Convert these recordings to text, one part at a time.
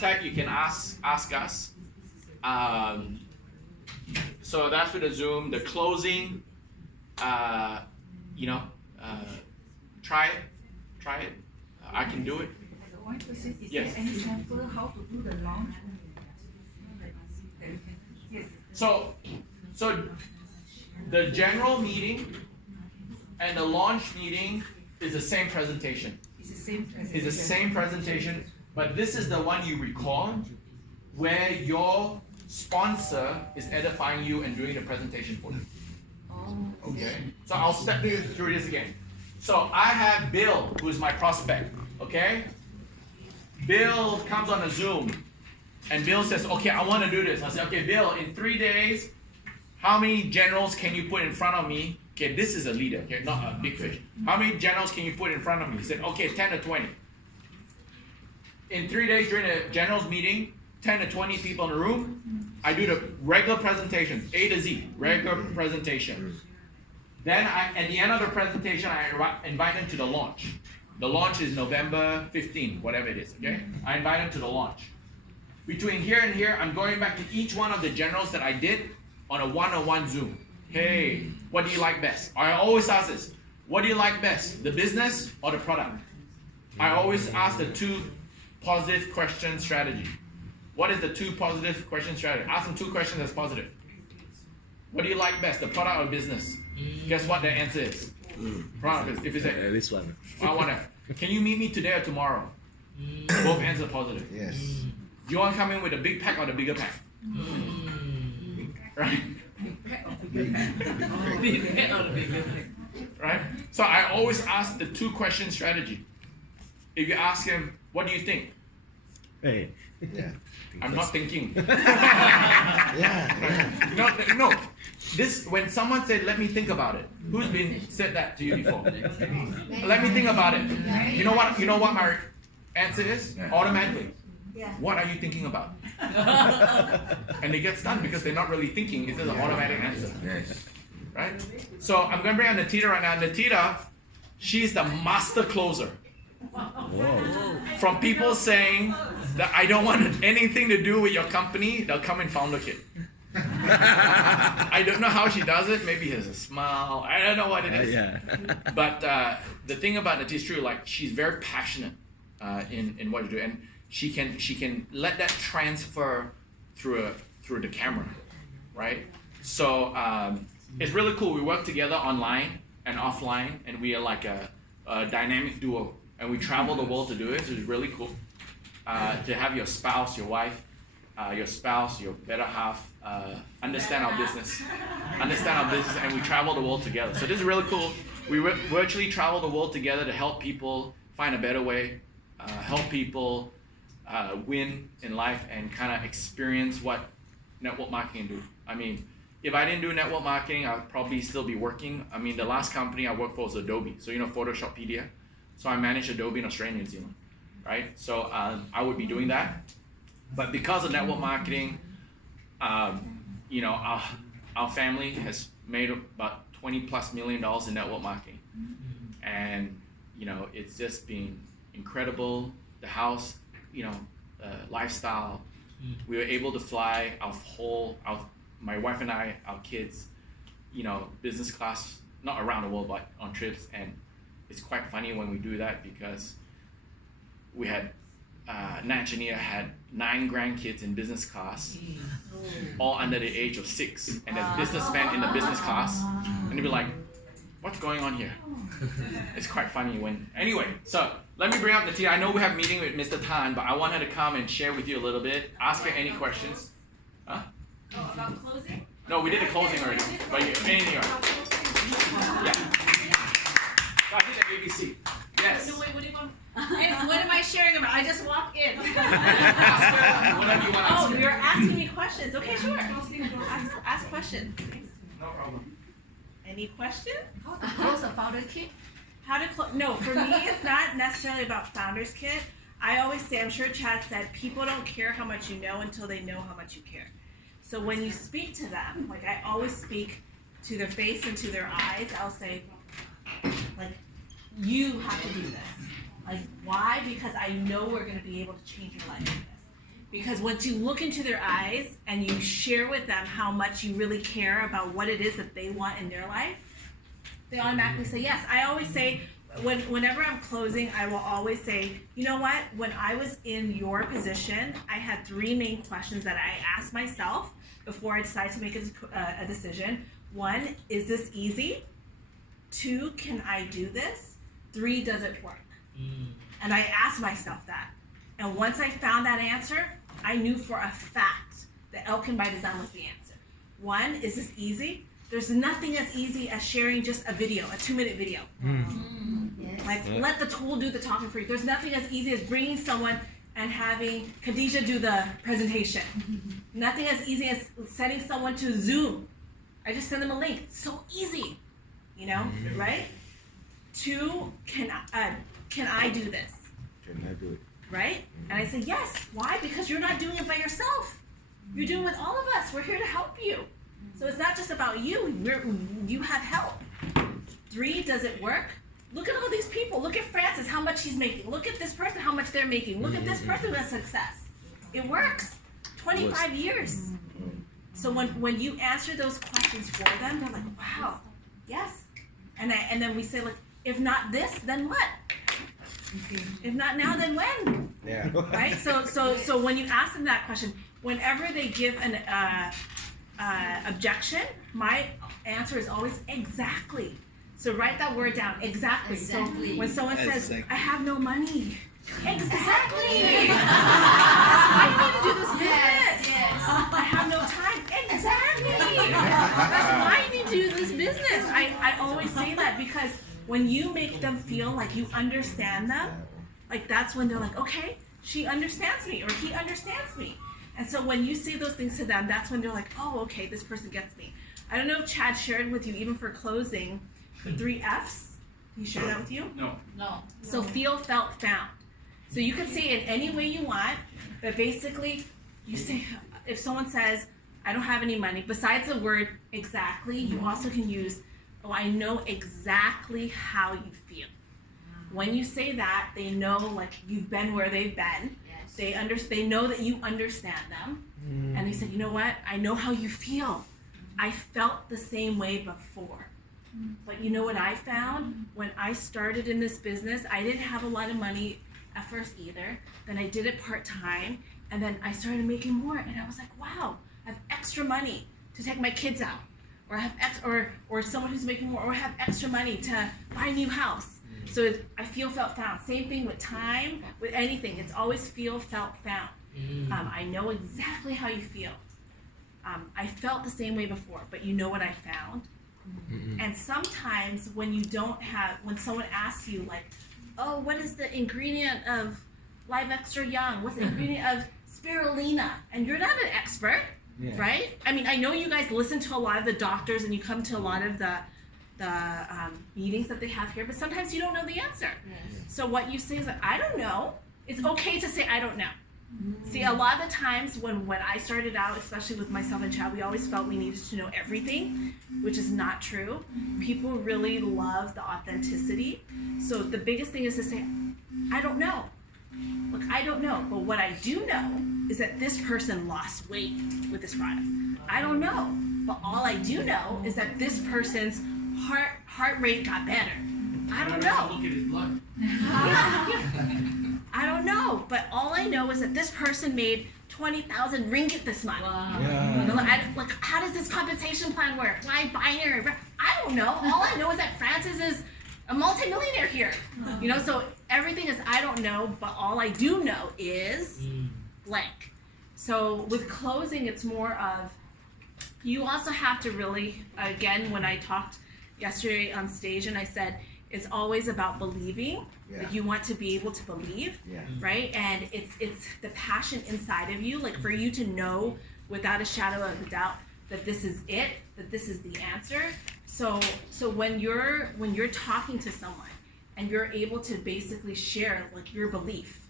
contact, you can ask us. So that's with the Zoom. The closing, try it. I can do it. Yes. Any transfer how to do the launch? Yes. So the general meeting and the launch meeting is the same presentation. It's the same presentation. It's the same presentation, but this is the one you record where your sponsor is edifying you and doing the presentation for you. Oh. Okay. So I'll step you through this again. So I have Bill, who is my prospect. Okay. Bill comes on a Zoom, and Bill says, "Okay, I want to do this." I say, "Okay, Bill, in 3 days, how many generals can you put in front of me?" Okay, this is a leader. Okay, not a big fish. How many generals can you put in front of me? He said, "Okay, 10 to 20." In 3 days during the generals meeting, 10 to 20 people in the room. I do the regular presentation, A to Z, regular presentation. Then at the end of the presentation, I invite them to the launch. The launch is November 15, whatever it is, okay? I invite them to the launch. Between here and here, I'm going back to each one of the generals that I did on a one-on-one Zoom. Hey, what do you like best? I always ask this, what do you like best, the business or the product? I always ask the 2 positive question strategy. What is the 2 positive question strategy? Ask them 2 questions that's positive. What do you like best, the product or business? Guess what the answer is? Product. If you say, this one. I want to, can you meet me today or tomorrow? Both answers positive. Yes. You want to come in with a big pack or the bigger pack? Right? Right? So I always ask the 2 question strategy. If you ask him, what do you think? Hey. Yeah. I'm not thinking. Yeah. No. This, when someone said, let me think about it. Who's been said that to you before? Let me think about it. You know what my answer is? Automatically. What are you thinking about? And it gets done because they're not really thinking. It's just an automatic answer. Yes. Right? So I'm going to bring on Nattida right now. Nattida, she's the master closer. Whoa. From people saying that I don't want anything to do with your company, they'll come and founder kit. I don't know how she does it. Maybe it's a smile. I don't know what it is. Yeah. But the thing about Nattida is true. Like, she's very passionate in what to do, and she can let that transfer through the camera, right? So it's really cool. We work together online and offline, and we are like a dynamic duo, and we travel the world to do it. So it's really cool to have your spouse, your wife, your better half understand our business, and we travel the world together. So this is really cool. We virtually travel the world together to help people find a better way, help people win in life, and kind of experience what network marketing do. I mean, if I didn't do network marketing, I'd probably still be working. I mean, the last company I worked for was Adobe. So, Photoshoppedia. So I managed Adobe in Australia and New Zealand, right? So I would be doing that. But because of network marketing, our family has made about $20+ million in network marketing. And, it's just been incredible. The house, lifestyle. We were able to fly my wife and I, our kids, business class, not around the world, but on trips. And it's quite funny when we do that because we had, Nattida had 9 grandkids in business class, all under the age of 6. And there's businessmen in the business class. And they'd be like, what's going on here? It's quite funny anyway, so let me bring up Nattida. I know we have a meeting with Mr. Tan, but I want her to come and share with you a little bit. Ask her any questions. Huh? Oh, about closing? No, we did the closing already. But anything else? Yeah. I did the ABC. Yes. No, wait, what do you want? And what am I sharing about? I just walked in. Ask her whatever you want to ask her. You're asking me questions. Okay, sure. Ask questions. No problem. Any question? How to close a founder kit? No, for me, it's not necessarily about Founders Kit. I always say, I'm sure Chad said, people don't care how much you know until they know how much you care. So when you speak to them, like I always speak to their face and to their eyes, I'll say, like, you have to do this. Like, why? Because I know we're going to be able to change your life with this. Because once you look into their eyes and you share with them how much you really care about what it is that they want in their life, they automatically say yes. I always say, whenever I'm closing, I will always say, you know what? When I was in your position, I had 3 main questions that I asked myself before I decided to make a decision. 1, is this easy? 2, can I do this? 3, does it work? And I asked myself that. And once I found that answer, I knew for a fact that Elkin by Design was the answer. 1, is this easy? There's nothing as easy as sharing just a video, a 2-minute video. Yes. Like, let the tool do the talking for you. There's nothing as easy as bringing someone and having Khadijah do the presentation. Nothing as easy as sending someone to Zoom. I just send them a link. It's so easy, you know, right? 2, can I do this? Can I do it? Right? And I say, yes. Why? Because you're not doing it by yourself. You're doing it with all of us. We're here to help you. So it's not just about you. You have help. 3, does it work? Look at all these people. Look at Francis, how much he's making. Look at this person, how much they're making. Look at this person with success. It works. 25 years. So when you answer those questions for them, they're like, wow, yes. And then we say, like, if not this, then what? If not now, then when? Yeah. Right? So when you ask them that question, whenever they give an objection, my answer is always exactly. So write that word down, exactly. Exactly. So when someone says, Exactly. I have no money, exactly. I need to do this business. Yes. I have no time, exactly. That's why you need to do this business. I always say that because when you make them feel like you understand them, like that's when they're like, okay, she understands me or he understands me. And so when you say those things to them, that's when they're like, oh, okay, this person gets me. I don't know if Chad shared with you, even for closing, the 3 F's. He shared that with you? No. No. So feel, felt, found. So you can say it any way you want, but basically you say, if someone says, I don't have any money, besides the word exactly, you also can use, oh, I know exactly how you feel. When you say that, they know like you've been where they've been. Yes. They know that you understand them. And they said, you know what? I know how you feel. I felt the same way before. But you know what I found? When I started in this business, I didn't have a lot of money at first either. Then I did it part-time, and then I started making more, and I was like, wow, I have extra money to take my kids out, or I have or someone who's making more, or have extra money to buy a new house. So I feel, felt, found. Same thing with time, with anything. It's always feel, felt, found. I know exactly how you feel. I felt the same way before, but you know what I found? And sometimes when you don't have, when someone asks you like, oh, what is the ingredient of Live Extra Young? What's the ingredient of spirulina? And you're not an expert, right? I mean, I know you guys listen to a lot of the doctors and you come to a lot of the meetings that they have here, but sometimes you don't know the answer. Yes. So what you say is like, I don't know. It's okay to say I don't know. See, a lot of the times when I started out, especially with myself and Chad, we always felt we needed to know everything, which is not true. People really love the authenticity. So the biggest thing is to say, I don't know. Look, I don't know. But what I do know is that this person lost weight with this product. I don't know. But all I do know is that this person's heart rate got better. I don't know. Look at his blood. I don't know, but all I know is that this person made 20,000 ringgit this month. Wow. You know, like, how does this compensation plan work? Why binary? I don't know. All I know is that Francis is a multimillionaire here. You know, so everything is I don't know, but all I do know is blank. So with closing, it's more of, you also have to really, again, when I talked yesterday on stage and I said, it's always about believing. Yeah. Like you want to be able to believe, Yeah. right? And it's the passion inside of you, like for you to know without a shadow of a doubt that this is it, that this is the answer. So when you're talking to someone and you're able to basically share like your belief,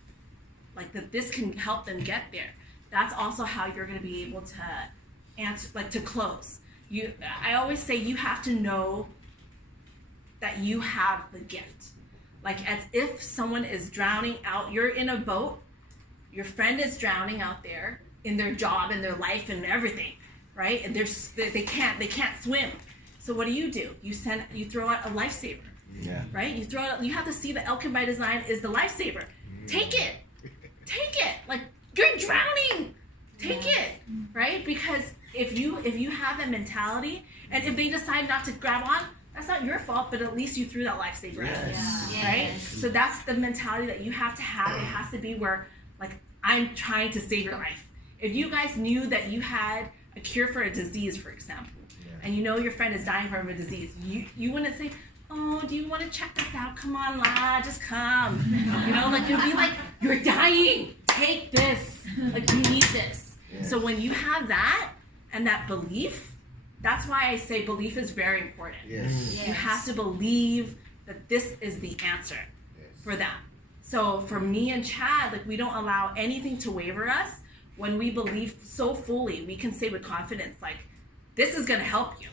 like that this can help them get there, that's also how you're going to be able to answer, like to close. I always say you have to know that you have the gift. Like as if someone is drowning out, you're in a boat Your friend is drowning out there in their job and their life and everything, right? And they can't swim. So what do? You throw out a lifesaver, right? You have to see that Elkin by Design is the lifesaver. Take it. Like, you're drowning. Take it, right? Because if you have that mentality, and if they decide not to grab on, that's not your fault, but at least you threw that lifesaver out, right? So that's the mentality that you have to have. It has to be where, like, I'm trying to save your life. If you guys knew that you had a cure for a disease, for example, and you know your friend is dying from a disease, you wouldn't say, oh, do you want to check this out? Come on, la, just come. You know, like, it would be like, you're dying. Take this. Like, you need this. So when you have that and that belief, that's why I say belief is very important. You have to believe that this is the answer for them. So for me and Chad, like, we don't allow anything to waver us. When we believe so fully, we can say with confidence, like, this is going to help you.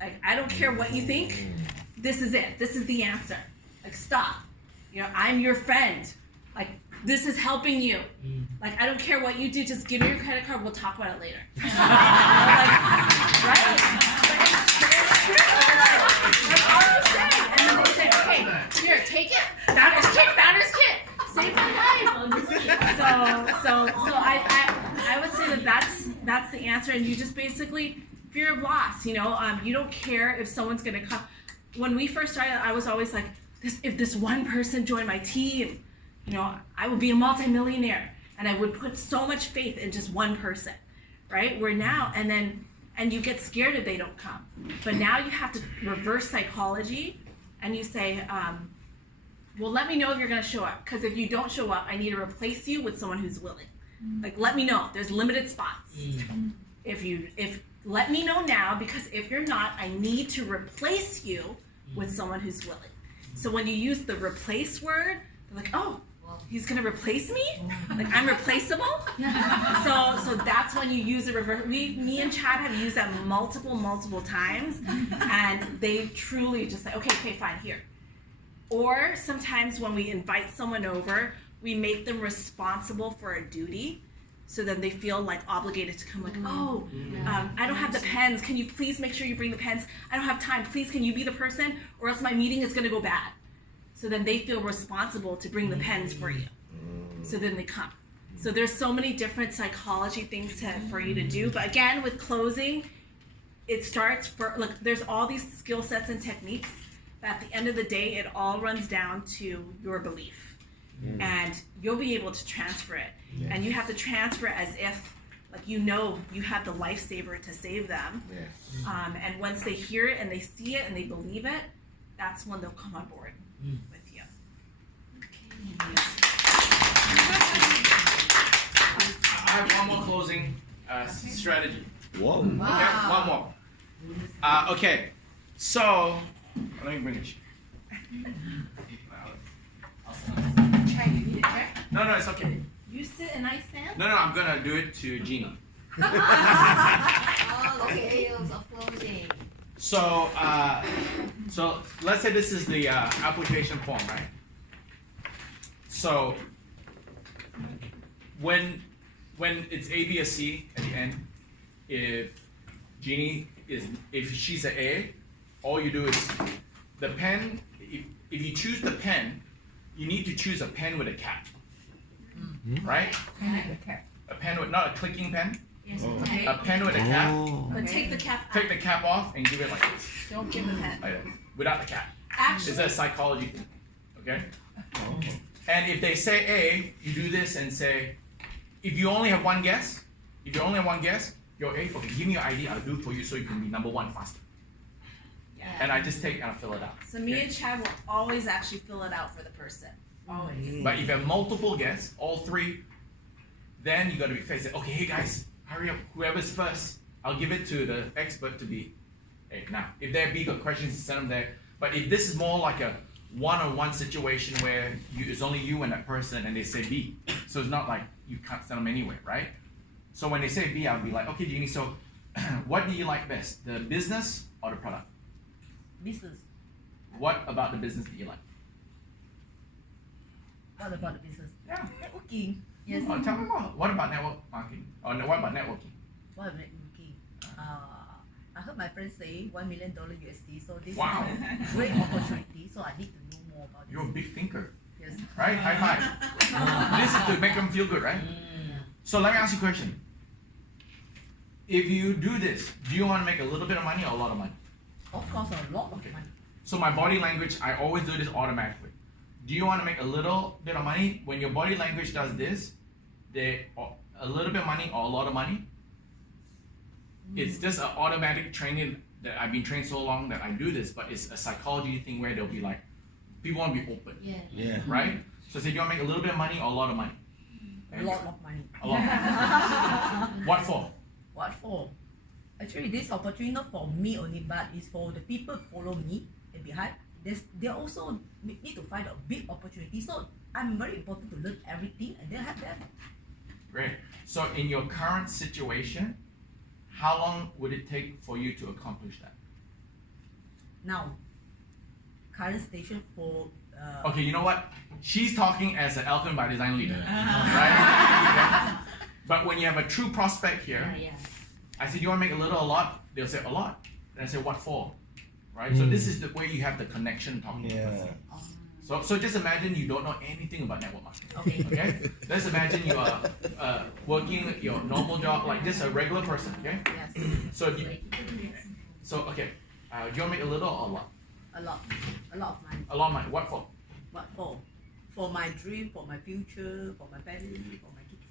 Like, I don't care what you think. This is it. This is the answer. Like, stop. You know, I'm your friend. Like, this is helping you. Like, I don't care what you do. Just give me your credit card. We'll talk about it later. Like, right? It's true. That's all you say. And then they say, okay, here, take it. Founders kit. Save my life. So I would say that that's the answer. And you just basically, fear of loss. You know, you don't care if someone's gonna come. When we first started, I was always like, if this one person joined my team, you know, I would be a multimillionaire. And I would put so much faith in just one person, right? Where now, and you get scared if they don't come. But now you have to reverse psychology, and you say, well, let me know if you're gonna show up. Because if you don't show up, I need to replace you with someone who's willing. Like, let me know. There's limited spots. Let me know now, because if you're not, I need to replace you with someone who's willing. So when you use the replace word, they're like, oh, he's gonna replace me? Like, I'm replaceable? So that's when you use the reverse. Me and Chad have used that multiple times, and they truly just say, okay, fine, here. Or sometimes when we invite someone over, we make them responsible for a duty. So then they feel like obligated to come, like, oh, I don't have the pens. Can you please make sure you bring the pens? I don't have time. Please, can you be the person? Or else my meeting is going to go bad. So then they feel responsible to bring the pens for you. So then they come. So there's so many different psychology things for you to do. But again, with closing, it starts look, there's all these skill sets and techniques. But at the end of the day, it all runs down to your belief. And you'll be able to transfer it. And you have to transfer as if, like, you know you have the lifesaver to save them. And once they hear it and they see it and they believe it, that's when they'll come on board with you. I have one more closing strategy. Whoa. Okay, one more. Okay, so let me bring it. No, it's okay. You sit and I stand? No, I'm gonna do it to Jeannie. Okay, applauding. So let's say this is the application form, right? So when it's A, B, or C at the end, if she's an A, all you do is the pen. If you choose the pen, you need to choose a pen with a cap, right? A pen with, not a clicking pen. Yes. Oh. Okay. A pen with a cap. But take the cap out. Take the cap off and give it like this. Don't give the pen. Like this, without the cap. Actually, It's a psychology thing, okay? Oh. And if they say A, you do this and say, if you only have one guess, you're A, okay, give me your ID, I'll do it for you so you can be number one faster. And I just take and I fill it out. So me and Chad will always actually fill it out for the person. Always. But if you have multiple guests, all three, then you got to be facing, okay, hey guys, hurry up, whoever's first, I'll give it to the expert to be A. Now, if they're B, got questions, send them there. But if this is more like a one-on-one situation where it's only you and that person and they say B, so it's not like you can't send them anywhere, right? So when they say B, I'll be like, okay, Jeannie, so what do you like best, the business or the product? Business. What about the business that you like? What about the business? Yeah. Networking. Yes. Oh, tell me more. What about network marketing? Or what about networking? What about networking? I heard my friend say $1 million USD. So this Wow. is a great opportunity. So I need to know more about You're a this. big thinker, Yes. right? High five. This is to make them feel good, right? So let me ask you a question. If you do this, do you want to make a little bit of money or a lot of money? Of course, a lot of Okay. money. So my body language, I always do this automatically. Do you want to make a little bit of money? When your body language does this, a little bit of money or a lot of money, it's just an automatic training that I've been trained so long that I do this, but it's a psychology thing where they'll be like, people want to be open, Yeah. Yeah. right? So say, do you want to make a little bit of money or a lot of money? A lot of money. A lot. What for? What for? Actually, this opportunity not for me only, but it's for the people who follow me and behind. They also need to find a big opportunity. So I'm very important to learn everything and then have them. Great. So in your current situation, how long would it take for you to accomplish that? Now, current station for Okay, you know what? She's talking as an Elkin by Design leader, right? Okay. But when you have a true prospect here, yeah. I said, you want to make a little, a lot? They'll say, a lot. Then I say, what for? Right? So this is the way you have the connection talking. Yeah. So just imagine you don't know anything about network marketing. Okay. Okay? Let's imagine you are working your normal job like this, a regular person. Okay? Yes. So okay, you want to make a little or a lot? A lot of money. A lot of money. What for? What for? For my dream, for my future, for my family, for my kids.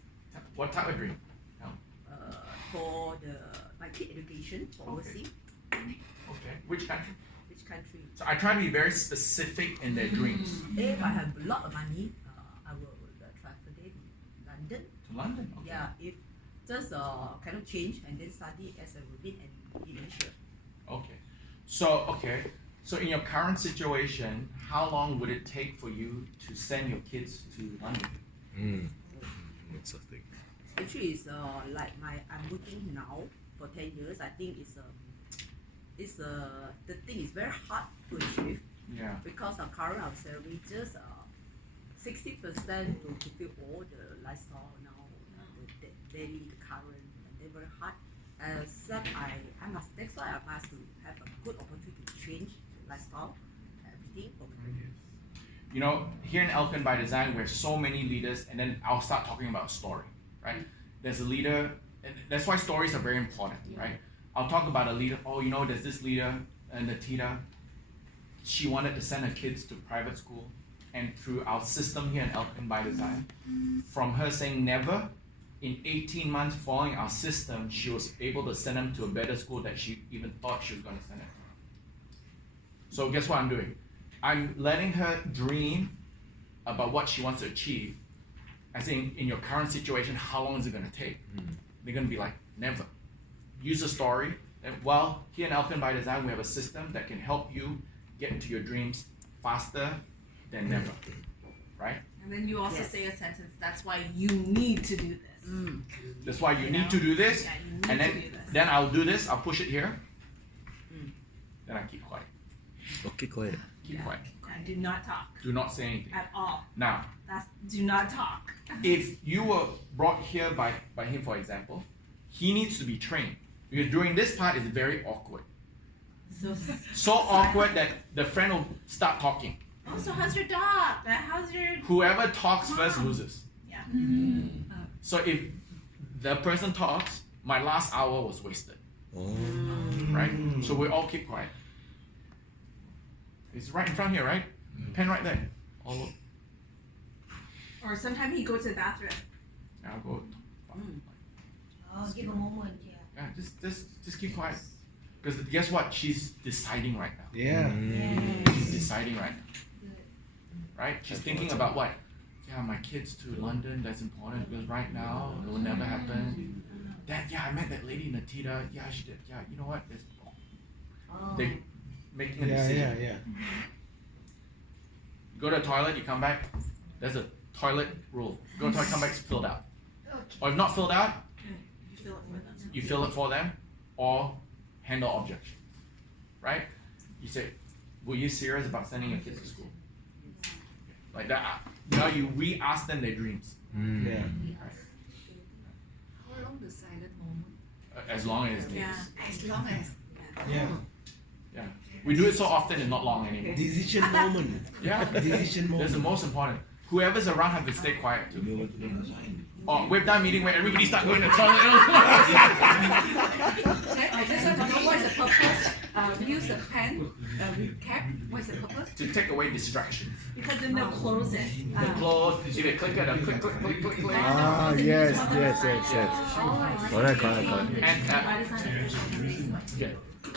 What type of dream? For my kid education for Okay. overseas. Okay. Which country? Which country? So I try to be very specific in their dreams. If I have a lot of money, I will transfer them to London. To London. Okay. Yeah, if just cannot change and then study as a routine and in Asia. Okay. So in your current situation, how long would it take for you to send your kids to London? Lots of things. Actually, it's like I'm working now for 10 years. I think the thing is very hard to achieve Yeah. because our current our salary just 60% to fulfill all the lifestyle now, the daily, the current, and they're very hard. Except that's why I must to have a good opportunity to change the lifestyle, everything for my career. You know, here in Elkin by Design, we have so many leaders, and then I'll start talking about a story, right? There's a leader, and that's why stories are very important, right? I'll talk about a leader. Oh, you know, there's this leader, Nattida. She wanted to send her kids to private school, and through our system here in Elkin by Design, from her saying never, in 18 months following our system, she was able to send them to a better school that she even thought she was going to send them to. So guess what I'm doing? I'm letting her dream about what she wants to achieve. I think in your current situation, how long is it going to take? They're going to be like, never. Use a story. And well, here in Elkin by Design, we have a system that can help you get into your dreams faster than never. Right? And then you also Yes. say a sentence, that's why you need to do this. That's why you need to do this. Yeah, you need And to do this. then I'll do this. I'll push it here. Then I keep quiet. Okay, quiet. Keep quiet. And do not talk Do not say anything. at all. Now, Do not talk. if you were brought here by him, for example, he needs to be trained. Because during this part, it's very awkward. So awkward that the friend will start talking. Oh, so how's your dog? How's your... Whoever talks first loses. Yeah. So if the person talks, my last hour was wasted. Right? So we all keep quiet. It's right in front here, right? Pen right there. All Or sometimes he goes to the bathroom. I'll go. Oh, give a moment, yeah. Yeah, just keep quiet. Because guess what? She's deciding right now. Yeah. She's deciding right now. Right? She's thinking about what? Yeah, my kids to London, that's important because right now it will never happen. Dad, yeah, I met that lady Nattida. Yeah, she did. Yeah, you know what? They making a decision. Yeah. You go to the toilet, you come back. There's a toilet rule. Go to the toilet, come back, it's filled out. Or if not filled out, You fill it for them. you fill it for them, or handle objection. Right? You say, were you serious about sending your kids to school? Like that. Now you re-ask them their dreams. Yeah. How long the silent moment? As long as it takes. Yeah. As long as. Yeah. Yeah. We do it so often it's not long anymore. Decision moment. Yeah. Decision That's the moment. most important. Whoever's around have to stay quiet too. Or we've done a meeting where everybody start going to the toilet. I just want to know what's the purpose. Use a pen, recap. What's the purpose? To take away distractions. Because then they'll close it. The close, if they click it, click, click, click, click, click. Ah, yes. Oh, Correct. And, yeah,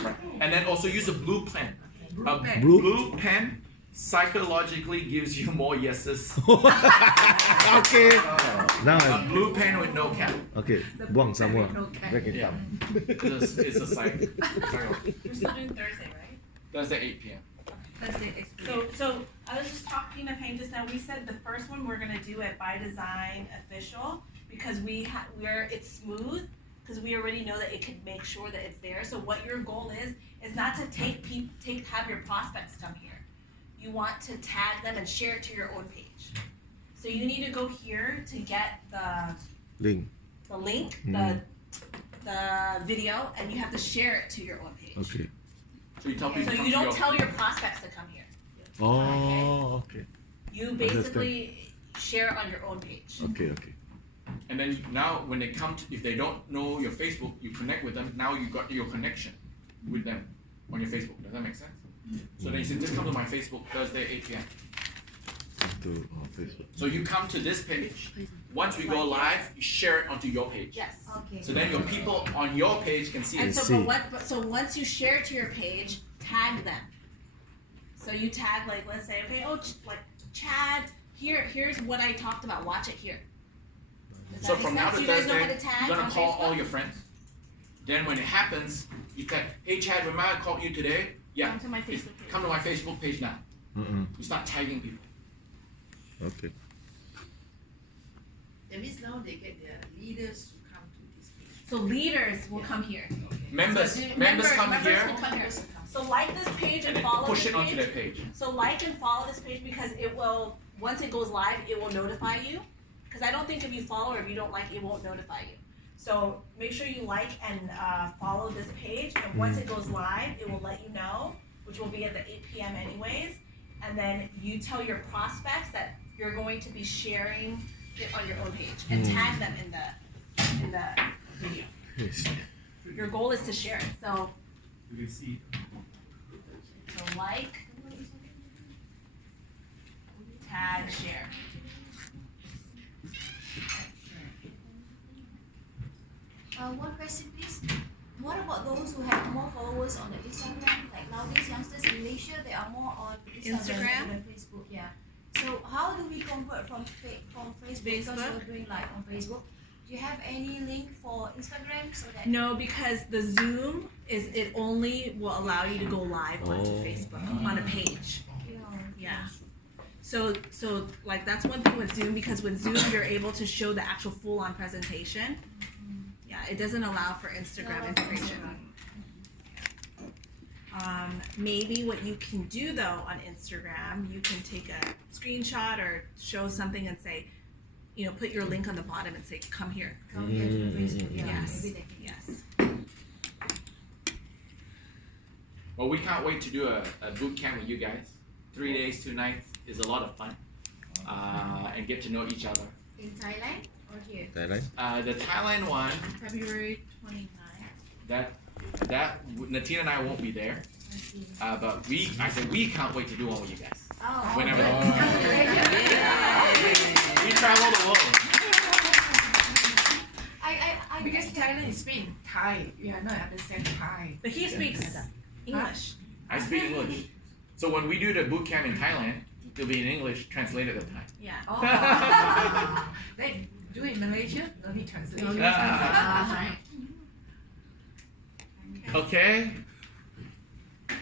right. And then also use a blue pen. A Blue? blue pen psychologically gives you more yeses. Okay. Now A blue pen with no cap. okay. Buang semua. Back it Yeah. down. It's a cycle. You're still doing Thursday, right? Thursday 8 p.m. So I was just talking to Payne just now. We said the first one we're gonna do it by design official because we're it's smooth because we already know that it can make sure that it's there. So what your goal is not to have your prospects come here. You want to tag them and share it to your own page. So you need to go here to get the Link. link, Mm. the video, and you have to share it to your own page. Okay. So you tell people So come you to don't your- tell your prospects to come here. Oh, okay. You basically share it on your own page. Okay. And then now when they come to, if they don't know your Facebook, you connect with them. Now you got your connection with them on your Facebook. Does that make sense? So then you say, just come to my Facebook Thursday 8 p.m. To Facebook. So you come to this page. Once we go live, you share it onto your page. Yes. Okay. So then your people on your page can see And it. so, see. so once you share it to your page, tag them. So you tag like, let's say, okay, like Chad, here's what I talked about. Watch it here. Does So that from make now sense? to You guys know how Thursday, to tag you're gonna on call Facebook? all your friends. Then when it happens, you tag, hey Chad, remember I called you today? Yeah. Come to my Facebook page. Come to my Facebook page now. You start tagging people. Okay. That means now they get their leaders to come to this page. So leaders will come here. Members, So members come members here, will come here. So like this page and and then follow push this it onto page. their page. So like and follow this page because it will, once it goes live, it will notify you. Because I don't think if you follow or if you don't like, it won't notify you. So make sure you like and follow this page. And once it goes live, it will let you know, which will be at the 8 p.m. anyways. And then you tell your prospects that you're going to be sharing it on your own page and tag them in the video. Yes. Your goal is to share it. So like, tag, share. One question, please. What about those who have more followers on the Instagram? Like nowadays, youngsters in Malaysia, they are more on Instagram than Facebook. Yeah. So how do we convert from Facebook? Because you're doing live on Facebook. Do you have any link for Instagram so that? No, because the Zoom it only will allow you to go live onto Facebook on a page. Yeah. So like that's one thing with Zoom because with Zoom you're able to show the actual full-on presentation. Yeah, it doesn't allow for Instagram integration. Maybe what you can do though on Instagram, you can take a screenshot or show something and say, you know, put your link on the bottom and say, come here. Come here to Facebook. Yeah, Yes. maybe they can. Yes. Well, we can't wait to do a boot camp with you guys. 3 days, 2 nights is a lot of fun. And get to know each other. In Thailand or here? Thailand. The Thailand one, February 29th. that Nattida and I won't be there. But I said we can't wait to do one with you guys. Oh, Whenever. okay. We travel the world. I Because Thailand is speaking Thai, we are not understand Thai. But he speaks English. I speak English. So when we do the boot camp in Thailand, it'll be in English translated to Thai. Yeah. Oh. They do it in Malaysia, no need translation. Okay.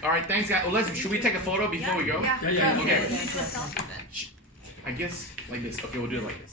All right, thanks guys. Well, should we take a photo before we go? Yeah. Okay. Selfie then. I guess like this. Okay, we'll do it like this.